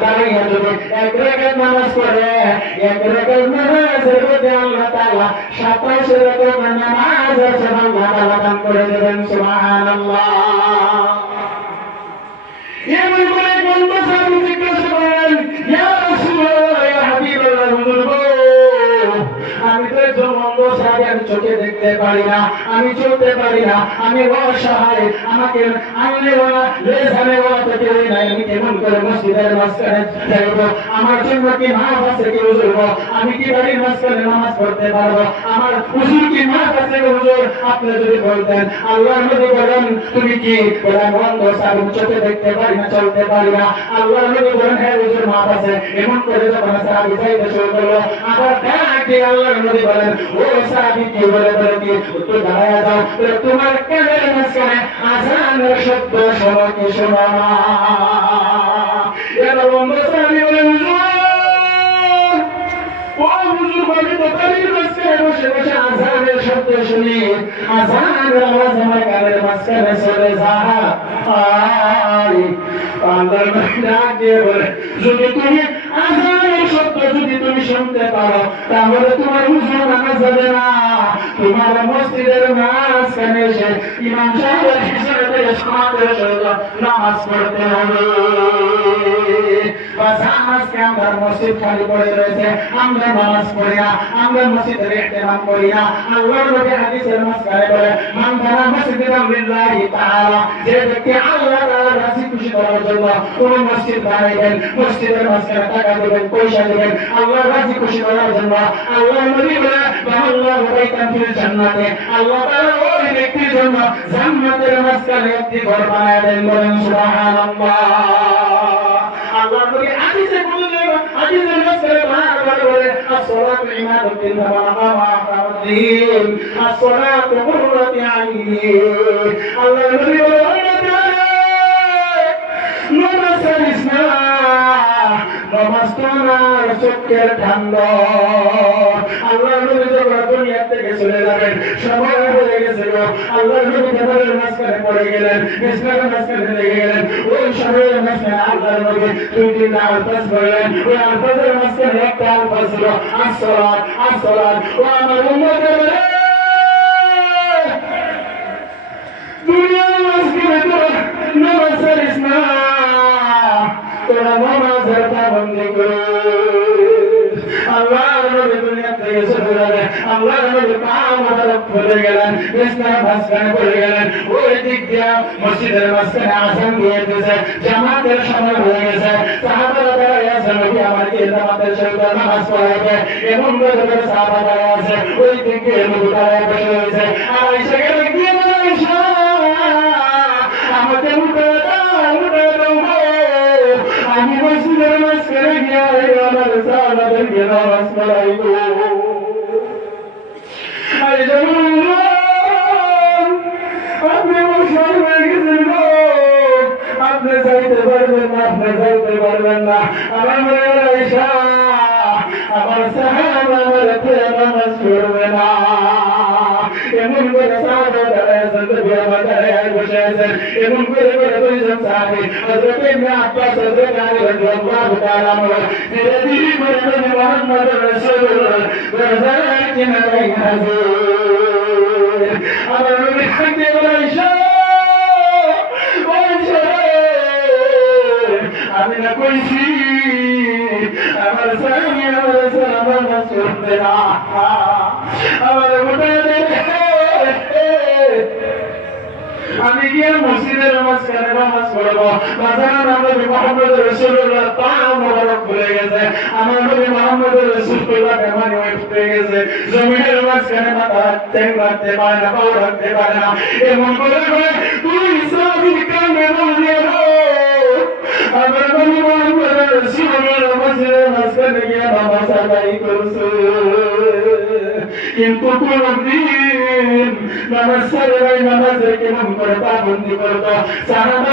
দাঁড়াইয়া যদি এক রাকাত নামাজ পড়ে, এক রাকাত নামাজের মধ্যে আল্লাহ তাআলা 27 রাকাত নামাজের সওয়াব আল্লাহ তাআলা দান করে দেবেন। সুবহানাল্লাহ। এমন করে বন্ধু সাহেব জিজ্ঞাসা করেন, ইয়া রাসূলুল্লাহ, ইয়া হাবিবাল্লাহ, হুজুর গো, আমি তো জমন্দ সাহেবের চোখে দেখতে পারি না, আমি চলতে পারি না, আমি অসহায়, আমাকে আনলে ওরা লেজানে ওরা তো কেউ নাই, আমি কেমন করে মসজিদের মাঝখানে যাইব? আমার জন্য কি মাফ আছে কি হুজুর গো? আমি কি বাড়ির মাঝখানে নামাজ পড়তে পারবো? আমার হুজুর কি মাফ আছে কি হুজুর? আপনি যদি বলতেন। আল্লাহর নবী বলেন, তুমি কি? বলে আমি অন্ধ সাহেব, চোখে দেখতে পারি না, চলতে পারি না। আল্লাহর নবী বলেন, হ্যাঁ হুজুর মাফ আছে। এমন করে যখন সাহাবী যাইতে শুরু করলো, আবার ডাকে আল্লাহর নবী বলেন, ও সাহাবী, কি বলে কি? একটু দাঁড়ায়া যাও, তোমার কানের মাঝখানে আযানের শব্দ শোনো কি শোনো না? এবার অন্ধ সাহাবী বলে, হুজুর, ও হুজুর, আমি তো কানের মাঝখানে বসে বসে আযানের শব্দ শুনি, আযানের আওয়াজ আমার কানের মাঝখানে চলে যায়। আল্লাহর নবী ডাক দিয়ে বলে, যদি তুমি আযানের শব্দ যদি তুমি শুনতে পারো, তাহলে তোমার হুজুর নামাজ যাবে না, তোমার মসজিদের মাঝখানে এসে ইমাম সাহেবের হিসাবে সমাজের সহিত নামাজ পড়তে হবে। আজকে আমরা মসজিদ খালি পড়ে রয়েছে, আমরা নামাজ পড়ি না, আমরা মসজিদের ইহতিরাম করি না। আল্লাহর নবী হাদিসের মাঝখানে বলে, মান বানা মসজিদান লিল্লাহি তাআলা, যে ব্যক্তি আল্লাহ তাআলার রাজি খুশি করার জন্য কোন মসজিদ বানাইবেন, মসজিদের মাঝখানে টাকা দিবেন, পয়সা দিবেন, আল্লাহর রাজি খুশি করার জন্য। আল্লাহর নবী বলে, আল্লাহু বাইতান ফিল জান্নাতে, আল্লাহ তাআলা ওই ব্যক্তির জন্য জান্নাতের মাঝখানে একটি ঘর বানায় দেন। বলেন সুবহানাল্লাহ। আল্লাহর নবী হাদিসে বলেন, হাদিসের মাঝখানে বারবার বলে, as-salatu imaduddin wa maqama ahkamuddin, as-salatu qurratu ayni। আল্লাহর নবী বলেন, নামাজ না, নামাজ তোমার চোখের ঠান্ডা। আল্লাহর নবী যখন দুনিয়া থেকে চলে যাবেন, সময় হয়ে গেছিল, আল্লাহর নবী কেবলের মাঝখানে পড়ে গেলেন, বিছানার মাঝখানে লেগে গেলেন। ওই সময়ের মাঝখানে আল্লাহর নবী দুই তিনটা আলফাজ বললেন। ওই আলফাজের মাঝখানে একটা আলফাজ ছিল as-salat, as-salat। ও আমার উম্মতের, দুনিয়ার মাঝখানে তোরা নামাজ ছাড়িস না, তোরা নামাজের পাবন্দি করিস। আল্লাহর নবী দুনিয়া থেকে চলে যাবে, আল্লাহর নবী পা মোবারক খুলে গেলেন, বিছানার মাঝখানে পড়ে গেলেন। ওই দিক দিয়ে মসজিদের মাঝখানে আযান দিয়ে দিয়েছে, জামাতের সময় হয়ে গেছে। সাহাবারা দাঁড়িয়ে আছে, নবী আমাকে জামাতের সহিত নামাজ পড়াবে, এমন করে সাহাবা দাঁড়িয়ে আছে। ওই দিক দিয়ে নবী দাঁড়িয়ে বসে রয়েছে। আর আয়েশা গেলে গিয়ে বলে, আয়েশা, আমাকে উঠে দাও, উঠে দাও, আমি মসজিদের মাঝখানে গিয়ে আমার সাহাবাদেরকে নামাজ পড়াইব। আপনি মশাই হয়ে গেছেন গো, আপনি যাইতে পারবেন না, আপনি যাইতে পারবেন না। আমার আয়েশা, আমার সাহাবা আমার নামাজ পড়বে না। এমন করে সাহাবা দাঁড়াইছেন, নবী আমার দাঁড়ায় বসে আছেন। এমন করে দুইজন সাহাবী, হযরত ইবনে আব্বাস, হযরত আলী রাদিয়াল্লাহু তাআলা আনহু, ধীরে ধীরে করে নবী মুহাম্মদ রাসূলুল্লাহ রওজার কিনারায় হাজির। আমার নবী হাঁটতে বলে, আয়েশা, ও আয়েশা, আমি না কইছি আমার স্বামী আমার সালাম শুনবে না, আমার গোটা আমি গিয়ে মসজিদের মাঝখানে নামাজ পড়বো। বাজারে নবী মুহাম্মদ রাসূলুল্লাহ পা মোবারক খুলে গেছে, আমার নবী মুহাম্মদ রাসূলুল্লাহ মেহমান হয়ে উঠে গেছে। জমিনের মাঝখানে মাথা রাখতে পারে না, পাও রাখতে পারে না। এমন করে বলে, তুই সাহাবীর কানে বললে আমার নবী মুহাম্মদ রাসূলুল্লাহ মসজিদের মাঝখানে গিয়ে নামাজ আদায় করছে, কিন্তু কোনদিন নামাজ ছাড়া নামাজের কেমন করে পাবন্দি করতো।